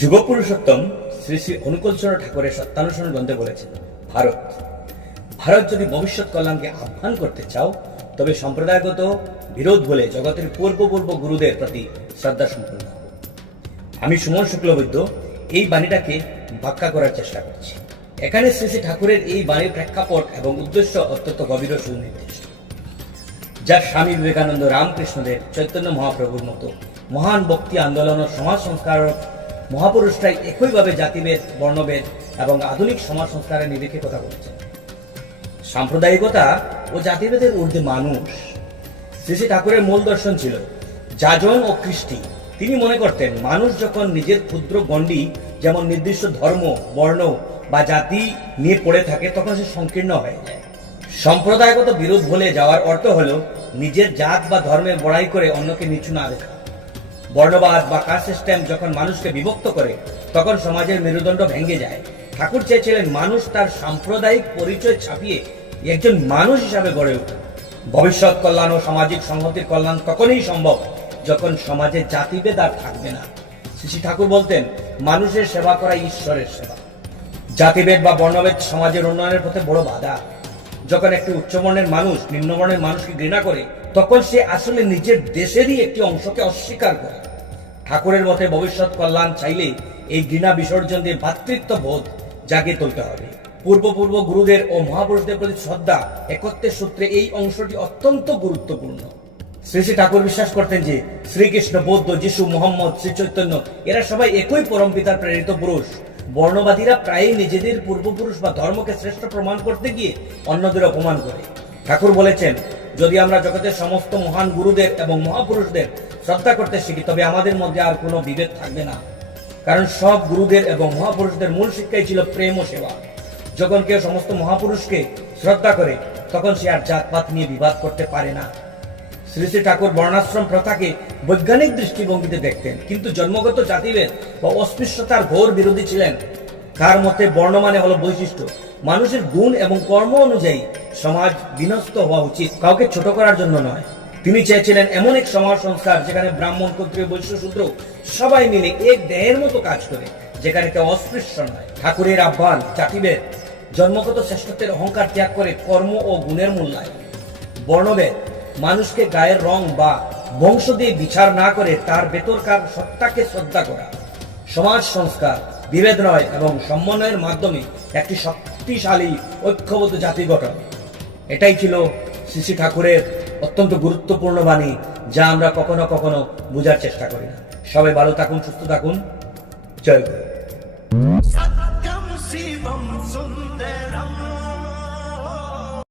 যুগপুরুষোত্তম শ্রী শ্রী অনুকূলচন্দ্র ঠাকুরের সত্যানুসরণ গ্রন্থে বলেছেন, ভারত ভারত যদি ভবিষ্যৎ কল্যাণকে আহ্বান করতে চাও তবে সম্প্রদায়গত বিরোধ বলে জগতের পূর্ব গুরুদের প্রতি শ্রদ্ধা সম্পন্ন হও। আমি সুমন শুক্লবৈদ্য এই বাণীটাকে ব্যাখ্যা করার চেষ্টা করছি। এখানে শ্রী শ্রী ঠাকুরের এই বাণীর প্রেক্ষাপট এবং উদ্দেশ্য অত্যন্ত গভীর ও সুনির্দিষ্ট, যা স্বামী বিবেকানন্দ, রামকৃষ্ণদেব, চৈতন্য মহাপ্রভুর মতো মহান ভক্তি আন্দোলন ও সমাজ সংস্কারক মহাপুরুষরাই একইভাবে জাতিভেদ, বর্ণভেদ এবং আধুনিক সমাজ সংস্কারের নিরিখে কথা বলেছেন। সাম্প্রদায়িকতা ও জাতিভেদের ঊর্ধ্বে মানুষ শ্রী শ্রী ঠাকুরের মূল দর্শন ছিল যাজন ও কৃষ্টি। তিনি মনে করতেন, মানুষ যখন নিজের ক্ষুদ্র গণ্ডি যেমন নির্দিষ্ট ধর্ম, বর্ণ বা জাতি নিয়ে পড়ে থাকে তখন সে সংকীর্ণ হয়ে যায়। সম্প্রদায়গত বিরোধ ভুলে যাওয়ার অর্থ হলো নিজের জাত বা ধর্মের বড়াই করে অন্যকে নিচু না দেখা। বর্ণবাদ বা কাস্ট সিস্টেম যখন মানুষকে বিভক্ত করে তখন সমাজের মেরুদণ্ড ভেঙে যায়। ঠাকুর চেয়েছিলেন মানুষ তার সাম্প্রদায়িক পরিচয় ছাপিয়ে একজন মানুষ হিসাবে গড়ে ওঠে। ভবিষ্যৎ কল্যাণ ও সামাজিক সংহতির কল্যাণ তখনই সম্ভব যখন সমাজে জাতিভেদ আর থাকবে না। শ্রী ঠাকুর বলতেন, মানুষের সেবা করা ঈশ্বরের সেবা। জাতিভেদ বা বর্ণভেদ সমাজের উন্নয়নের পথে বড় বাধা। যখন একটি উচ্চবর্ণের মানুষ নিম্নবর্ণের মানুষকে ঘৃণা করে তখন সে আসলে নিজের দেশেরই একটি অংশকে অস্বীকার করে। ঠাকুরের মতে ভবিষ্যৎ কল্যাণ চাইলে এই ঘৃণা বিসর্জন দিয়ে ভ্রাতৃত্ব বোধ জাগিয়ে তুলতে হবে। পূর্ব গুরুদের ও মহাপুরুষদের প্রতি শ্রদ্ধা, একত্বের সূত্রে এই অংশটি অত্যন্ত গুরুত্বপূর্ণ। শ্রী শ্রী ঠাকুর বিশ্বাস করতেন যে শ্রীকৃষ্ণ, বৌদ্ধ, যিশু, মোহাম্মদ, শ্রী চৈতন্য এরা সবাই একই পরম পিতার প্রেরিত পুরুষ। বর্ণবাদীরা প্রায়ই নিজেদের পূর্বপুরুষ বা ধর্মকে শ্রেষ্ঠ প্রমাণ করতে গিয়ে অন্যদের অপমান করে। ঠাকুর বলেছেন, যদি আমরা জগতের সমস্ত মহান গুরুদের এবং মহাপুরুষদের শ্রদ্ধা করতে শিখি তবে আমাদের মধ্যে আর কোনো বিভেদ থাকবে না। কারণ সব গুরুদের এবং মহাপুরুষদের মূল শিক্ষাই ছিল প্রেম ও সেবা। যখন কেউ সমস্ত মহাপুরুষকে শ্রদ্ধা করে তখন সে আর জাতপাত নিয়ে বিবাদ করতে পারে না। শ্রী শ্রী ঠাকুর বর্ণাশ্রম প্রথাকে বৈজ্ঞানিক দৃষ্টিভঙ্গিতে দেখতেন, কিন্তু জন্মগত জাতিভেদ বা অস্পৃশ্যতার ঘোর বিরোধী ছিলেন। তার মতে বর্ণ মানে হলো বৈশিষ্ট্য। মানুষের গুণ এবং কর্ম অনুযায়ী সমাজ বিন্যস্ত হওয়া উচিত, কাউকে ছোট করার জন্য নয়। তিনি চেয়েছিলেন এমন এক সমাজ সংস্কার যেখানে ব্রাহ্মণ, ক্ষত্রিয়, বৈশ্য, শূদ্র সবাই মিলে এক দেহের মতো কাজ করে, যেখানে কেউ অস্পৃশ্য নয়। ঠাকুরের আহ্বান জাতিভেদ, জন্মগত শ্রেষ্ঠত্বের অহংকার ত্যাগ করে কর্ম ও গুণের মূল্যায়ন। বর্ণভেদ, মানুষকে গায়ের রং বা বংশ দিয়ে বিচার না করে তার ভেতরকার সত্তাকে শ্রদ্ধা করা। সমাজ সংস্কার, বিভেদ নয় এবং সমন্বয়ের মাধ্যমে একটি শক্তিশালী ঐক্যবদ্ধ জাতি গঠন। এটাই ছিল শ্রী শ্রী ঠাকুরের অত্যন্ত গুরুত্বপূর্ণ বাণী, যা আমরা কখনো কখনো বোঝার চেষ্টা করি না। সবাই ভালো থাকুন, সুস্থ থাকুন। জয় গুরু।